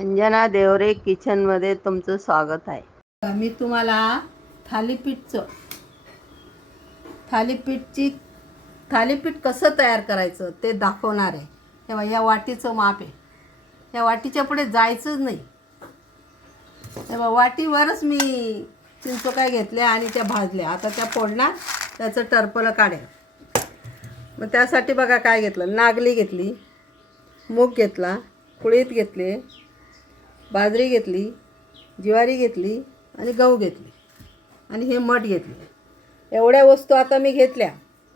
अंजना देवरे किचनमध्ये तुमचं स्वागत आहे। मी तुम्हाला थालीपीठ कसं तयार करायचं ते दाखवणार आहे। तेव्हा या वाटीचं माप आहे, या वाटीच्या पुढे जायचंच नाही। तेव्हा वाटीवरच मी चिंचोकाय घेतल्या आणि त्या भाजल्या। आता त्या फोडणार, त्याचं टरपलं काढेल। मग त्यासाठी बघा काय घेतलं, नागली घेतली, मूग घेतला, कुळीथ घेतले, बाजरी घेतली, ज्वारी घेतली आणि गहू घेतली आणि हे मठ घेतले। एवढ्या वस्तू आता मी घेतल्या,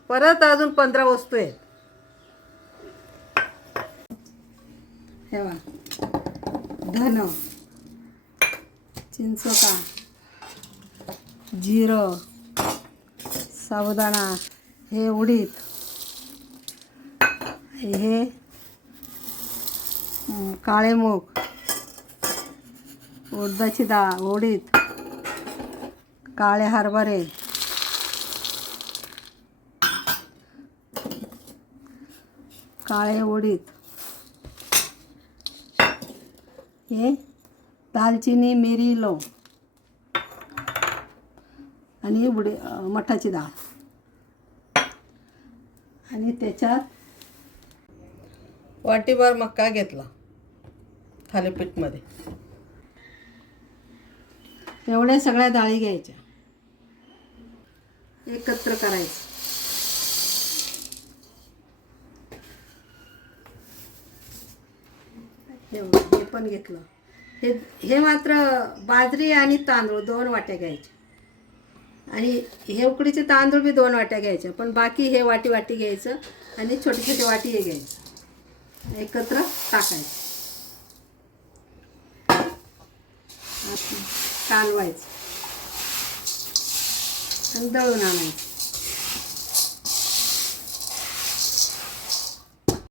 परत अजून 15 वस्तू आहेत। हे बघा, धन, चिंचोका, जिरं, साबुदाणा, हे उडीद, हे काळे मूग, उडदाची डाळ, उडीद, काळे हरभरे, काळे उडीद, हे दालचिनी, मिरी, लवंग आणि मठाची डाळ। आणि त्याच्यात वाटीभर मका घेतला थालीपीठमध्ये। एवढ्या सगळ्या डाळी घ्यायच्या, एकत्र करायचं। हे पण घेतलं। हे मात्र बाजरी आणि तांदूळ 2 वाट्या घ्यायच्या आणि हे उकडीचे तांदूळ बी 2 वाट्या घ्यायच्या, पण बाकी हे वाटी घ्यायचं आणि छोटे छोटे वाटी हे घ्यायचं, एकत्र टाकायचं, कालवायचं आणि दळून आणायचं।